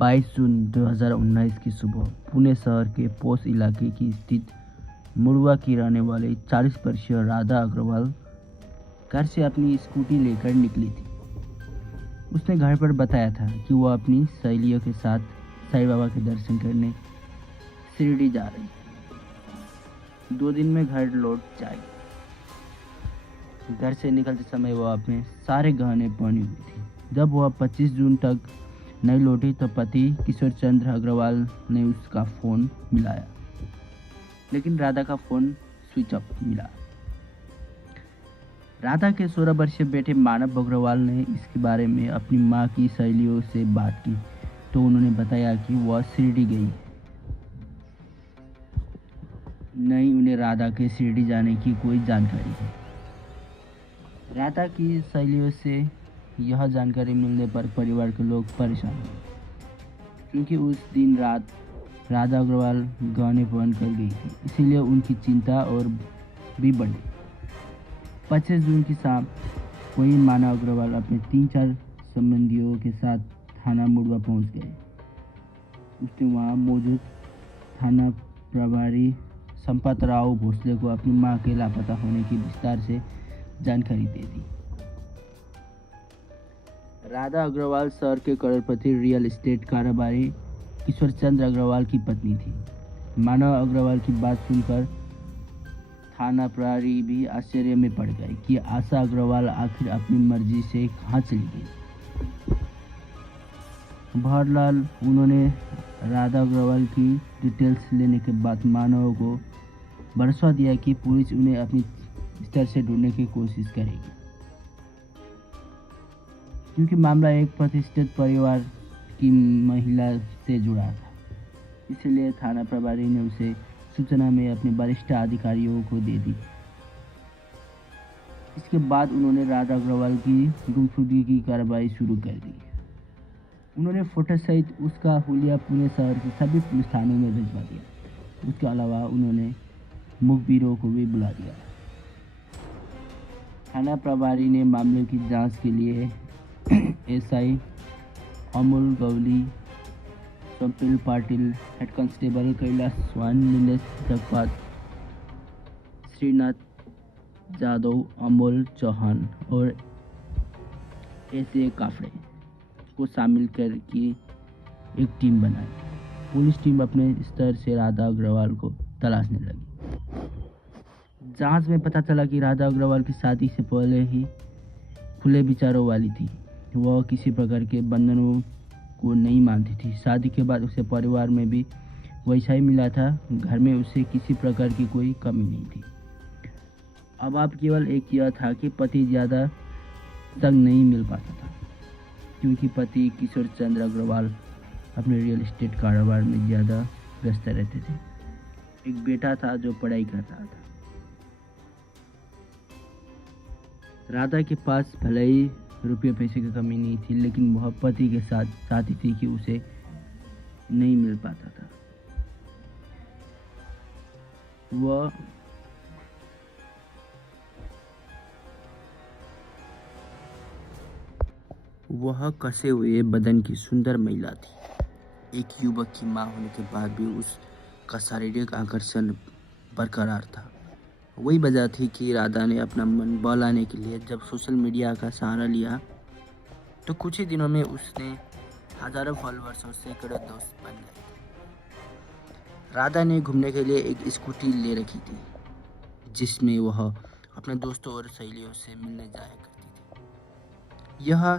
22 जून 2019 की सुबह पुणे शहर के पोश इलाके की स्थित मुड़वा की रहने वाली 40 वर्षीय राधा अग्रवाल घर से अपनी स्कूटी लेकर निकली थी। उसने घर पर बताया था कि वह अपनी सहेलियों के साथ साईं बाबा के दर्शन करने शिरडी जा रही है। 2 दिन में घर लौट जाएगी। घर से निकलते समय वह अपने सारे गहने पहनी हुई थी। जब वह 25 जून तक नहीं लौटी तो पति किशोर चंद्र अग्रवाल ने उसका फ़ोन मिलाया, लेकिन राधा का फ़ोन स्विच ऑफ मिला। राधा के 16 वर्षीय बेटे मानव अग्रवाल ने इसके बारे में अपनी मां की सहेलियों से बात की तो उन्होंने बताया कि वह शिरडी गई है। नहीं, उन्हें राधा के शिरडी जाने की कोई जानकारी है। राधा की सहेलियों से यह जानकारी मिलने पर परिवार के लोग परेशान हुए, क्योंकि उस दिन रात राधा अग्रवाल गहने पहन कर गई थी, इसीलिए उनकी चिंता और भी बढ़ी। 25 जून की शाम वहीं मानव अग्रवाल अपने 3-4 संबंधियों के साथ थाना मुड़वा पहुंच गए। उसने वहां मौजूद थाना प्रभारी संपत राव भोसले को अपनी मां के लापता होने की विस्तार से जानकारी दे दी। राधा अग्रवाल शहर के करोड़पति रियल एस्टेट कारोबारी किशोर चंद्र अग्रवाल की पत्नी थी। मानव अग्रवाल की बात सुनकर थाना प्रभारी भी आश्चर्य में पड़ गए कि आशा अग्रवाल आखिर अपनी मर्जी से कहाँ चली गई। बहरहाल उन्होंने राधा अग्रवाल की डिटेल्स लेने के बाद मानव को भरोसा दिया कि पुलिस उन्हें अपनी स्तर से ढूंढने की कोशिश करेगी, क्योंकि मामला एक प्रतिष्ठित परिवार की महिला से जुड़ा था। इसलिए थाना प्रभारी ने उसे सूचना में अपने वरिष्ठ अधिकारियों को दे दी। इसके बाद उन्होंने राधा अग्रवाल की गुमशुदगी की कार्रवाई शुरू कर दी। उन्होंने फोटो सहित उसका हुलिया पुणे शहर के सभी पुलिस थानों में भिजवा दिया। उसके अलावा उन्होंने मुखबिरों को भी बुला दिया। थाना प्रभारी ने मामले की जांच के लिए SI Amol Gawali, Swapnil Patil, head constable Kailash Swan, Nilesh Jagpat, Shrinath Jadhav, Amol Chauhan और एसए काफड़े को शामिल करके एक टीम बनाई। पुलिस टीम अपने स्तर से राधा अग्रवाल को तलाशने लगी। जांच में पता चला कि राधा अग्रवाल की शादी से पहले ही खुले विचारों वाली थी। वह किसी प्रकार के बंधनों को नहीं मानती थी। शादी के बाद उसे परिवार में भी वैसा ही मिला था। घर में उसे किसी प्रकार की कोई कमी नहीं थी। अब केवल एक यह था कि पति ज़्यादा संग नहीं मिल पाता था, क्योंकि पति किशोर चंद्र अग्रवाल अपने रियल एस्टेट कारोबार में ज़्यादा व्यस्त रहते थे। एक बेटा था जो पढ़ाई कर रहा था। राधा के पास भले ही रुपये पैसे की कमी नहीं थी, लेकिन वह पति के साथ चाहती थी कि उसे नहीं मिल पाता था। वह कसे हुए बदन की सुंदर महिला थी। एक युवक की मां होने के बाद भी उसका शारीरिक आकर्षण बरकरार था। वही वजह थी कि राधा ने अपना मन बहलाने के लिए जब सोशल मीडिया का सहारा लिया तो कुछ ही दिनों में उसने हजारों फॉलोअर्स और सैकड़ों दोस्त बन गए। राधा ने घूमने के लिए एक स्कूटी ले रखी थी, जिसमें वह अपने दोस्तों और सहेलियों से मिलने जाया करती थी। यह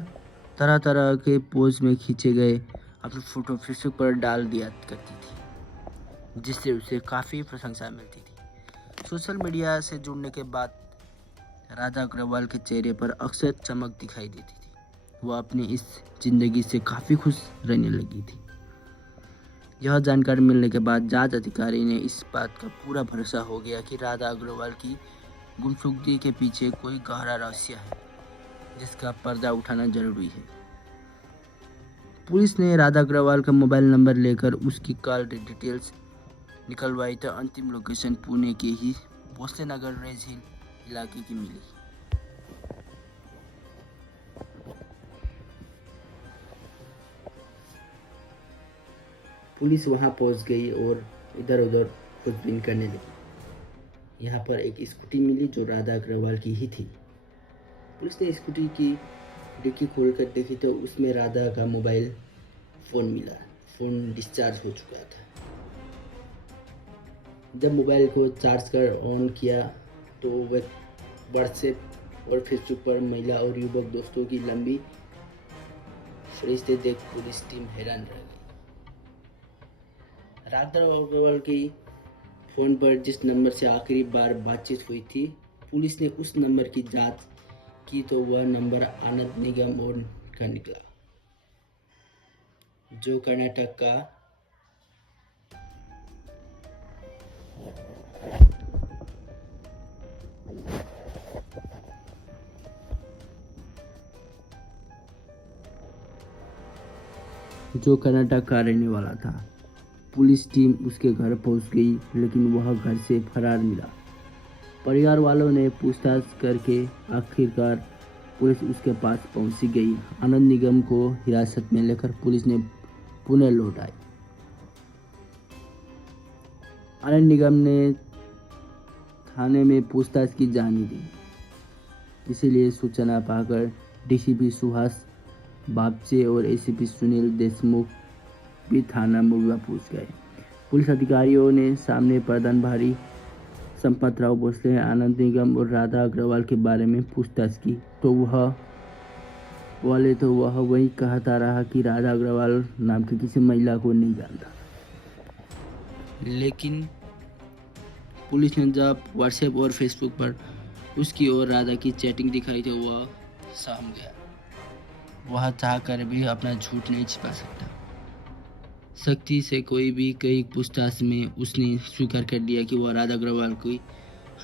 तरह तरह के पोज में खींचे गए अपने फोटो फेसबुक पर डाल दिया करती थी, जिससे उसे काफ़ी प्रशंसा मिलती थी। सोशल मीडिया से जुड़ने के बाद राधा अग्रवाल के चेहरे पर अक्सर चमक दिखाई देती थी। वह अपनी इस जिंदगी से काफ़ी खुश रहने लगी थी। यह जानकारी मिलने के बाद जांच अधिकारी ने इस बात का पूरा भरोसा हो गया कि राधा अग्रवाल की गुमशुदगी के पीछे कोई गहरा रहस्य है, जिसका पर्दा उठाना जरूरी है। पुलिस ने राधा अग्रवाल का मोबाइल नंबर लेकर उसकी कॉल डिटेल्स निकलवाई तो अंतिम लोकेशन पुणे के ही भोसले नगर रेज हिल इलाके की मिली। पुलिस वहां पहुंच गई और इधर उधर खोजबीन करने लगी। यहाँ पर एक स्कूटी मिली जो राधा अग्रवाल की ही थी। पुलिस ने स्कूटी की डिक्की खोलकर देखी तो उसमें राधा का मोबाइल फ़ोन मिला। फ़ोन डिस्चार्ज हो चुका था। जब मोबाइल को चार्ज कर ऑन किया तो वह व्हाट्सएप और फेसबुक पर महिला और युवक दोस्तों की लंबी फहरिस्तें देख पुलिस टीम हैरान रह गई। राधा अग्रवाल की फ़ोन पर जिस नंबर से आखिरी बार बातचीत हुई थी, पुलिस ने उस नंबर की जांच की तो वह नंबर आनंद निगम और का निकला, जो कर्नाटक का रहने वाला था। पुलिस टीम उसके घर पहुंच गई, लेकिन वह घर से फरार मिला। परिवार वालों ने पूछताछ करके आखिरकार पुलिस उसके पास पहुंच गई। आनंद निगम को हिरासत में लेकर पुलिस ने पुणे लौट आई। आनंद निगम ने थाने में पूछताछ की जानी दी। इसीलिए सूचना पाकर डीसीपी सुहास बापचे और एसीपी सुनील देशमुख भी थाना मुगला पहुंच गए। पुलिस अधिकारियों ने सामने प्रधान भारी संपतराव भोसले, आनंद निगम और राधा अग्रवाल के बारे में पूछताछ की तो वह वही कहता रहा कि राधा अग्रवाल नाम की किसी महिला को नहीं जानता। लेकिन पुलिस ने जब व्हाट्सएप और फेसबुक पर उसकी और राधा की चैटिंग दिखाई तो वह सहम गया। वह चाह कर भी अपना झूठ नहीं छिपा सकता। सख्ती से कोई भी कई पूछताछ में उसने स्वीकार कर दिया कि वह राधा अग्रवाल की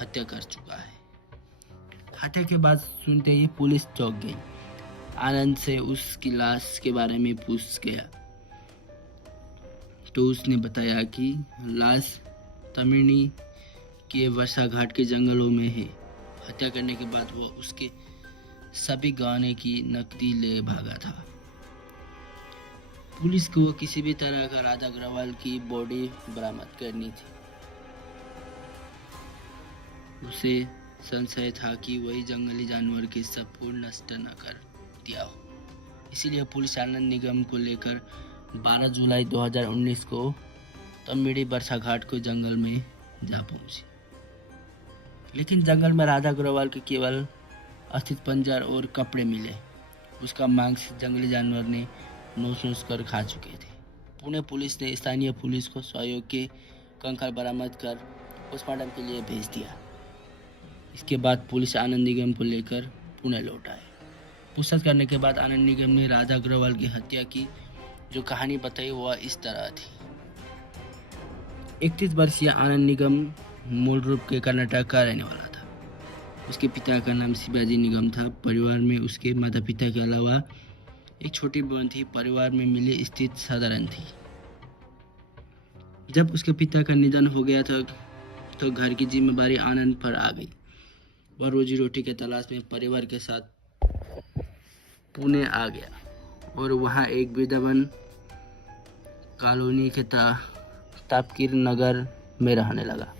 हत्या कर चुका है। हत्या के बाद सुनते ही पुलिस चौंक गई। आनंद से उसकी लाश के बारे में पूछ गया तो उसने बताया कि लाश तमिळनी के वर्षा घाट के जंगलों में है। हत्या करने के बाद वह उसके सभी गहने की नकदी ले भागा था। पुलिस को किसी भी तरह का राधा अग्रवाल की बॉडी बरामद करनी थी। उसे संशय था कि वही जंगली जानवर के सब को नष्ट न कर दिया हो। इसीलिए पुलिस आनंद निगम को लेकर 12 जुलाई 2019 को तमिड़ी वर्षा घाट को जंगल में जा पहुंची। लेकिन जंगल में राधा अग्रवाल के केवल अस्थित पंजर और कपड़े मिले। उसका मांस जंगली जानवर ने नोच कर खा चुके थे। पुणे पुलिस ने स्थानीय पुलिस को सहयोग के कंकाल बरामद कर पोस्टमार्टम के लिए भेज दिया। इसके बाद पुलिस आनंद निगम को लेकर पुणे लौट आए। पूछताछ करने के बाद आनंद निगम ने राधा अग्रवाल की हत्या की जो कहानी बताई वह इस तरह थी। 31 वर्षीय आनंद निगम मूल रूप के कर्नाटक का रहने वाला था। उसके पिता का नाम शिवाजी निगम था। परिवार में उसके माता पिता के अलावा एक छोटी बहन थी। परिवार में मिली स्थिति साधारण थी। जब उसके पिता का निधन हो गया था तो घर की जिम्मेदारी आनंद पर आ गई। वह रोजी रोटी के तलाश में परिवार के साथ पुणे आ गया और वहाँ एक वृंदावन कॉलोनी के तापकीर नगर में रहने लगा।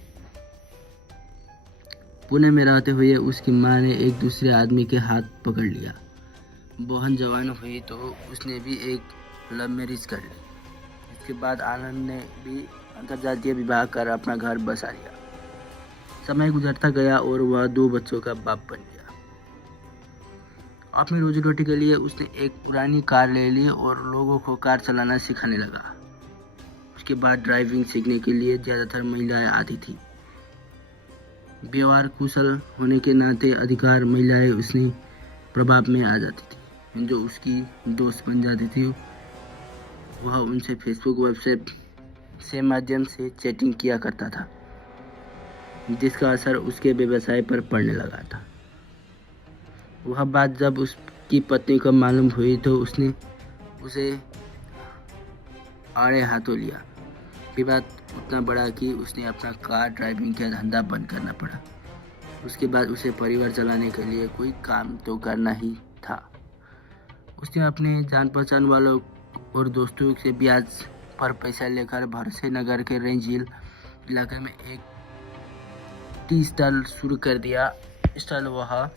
पुणे में रहते हुए उसकी मां ने एक दूसरे आदमी के हाथ पकड़ लिया। बहन जवान हुई तो उसने भी एक लव मैरिज कर ली। इसके बाद आनंद ने भी अंतर्जातीय विवाह कर अपना घर बसा लिया। समय गुजरता गया और वह 2 बच्चों का बाप बन गया। अपनी रोजी रोटी के लिए उसने एक पुरानी कार ले ली और लोगों को कार चलाना सिखाने लगा। उसके बाद ड्राइविंग सीखने के लिए ज़्यादातर महिलाएं आती थी। व्यवहार कुशल होने के नाते अधिकार महिलाएं उसने प्रभाव में आ जाती थी, जो उसकी दोस्त बन जाती थी। वह उनसे फेसबुक वेबसाइट से माध्यम से चैटिंग किया करता था, जिसका असर उसके व्यवसाय पर पड़ने लगा था। वह बात जब उसकी पत्नी को मालूम हुई तो उसने उसे आड़े हाथों लिया। विवाद उतना बड़ा कि उसने अपना कार ड्राइविंग का धंधा बंद करना पड़ा। उसके बाद उसे परिवार चलाने के लिए कोई काम तो करना ही था। उसने अपने जान पहचान वालों और दोस्तों से ब्याज पर पैसा लेकर भरोसे नगर के रेंजिल इलाके में एक टी स्टॉल शुरू कर दिया। स्टॉल वह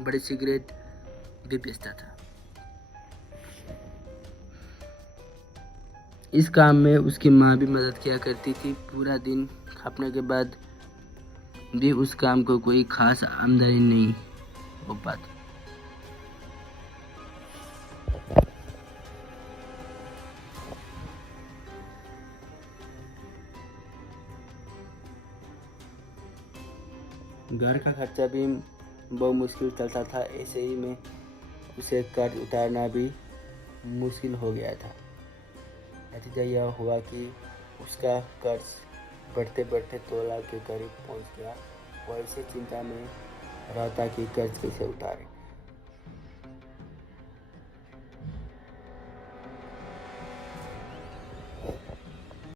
बड़े सिगरेट भी बेचता था। इस काम में उसकी माँ भी मदद किया करती थी। पूरा दिन खपने के बाद भी उस काम को कोई खास आमदनी नहीं हो पाती। घर का खर्चा भी बहुत मुश्किल चलता था। ऐसे ही में उसे कर्ज उतारना भी मुश्किल हो गया था। नतीजा यह हुआ कि उसका कर्ज बढ़ते बढ़ते 2 लाख के करीब पहुंच गया। वो ऐसे चिंता में रहता कि कर्ज कैसे उतारे।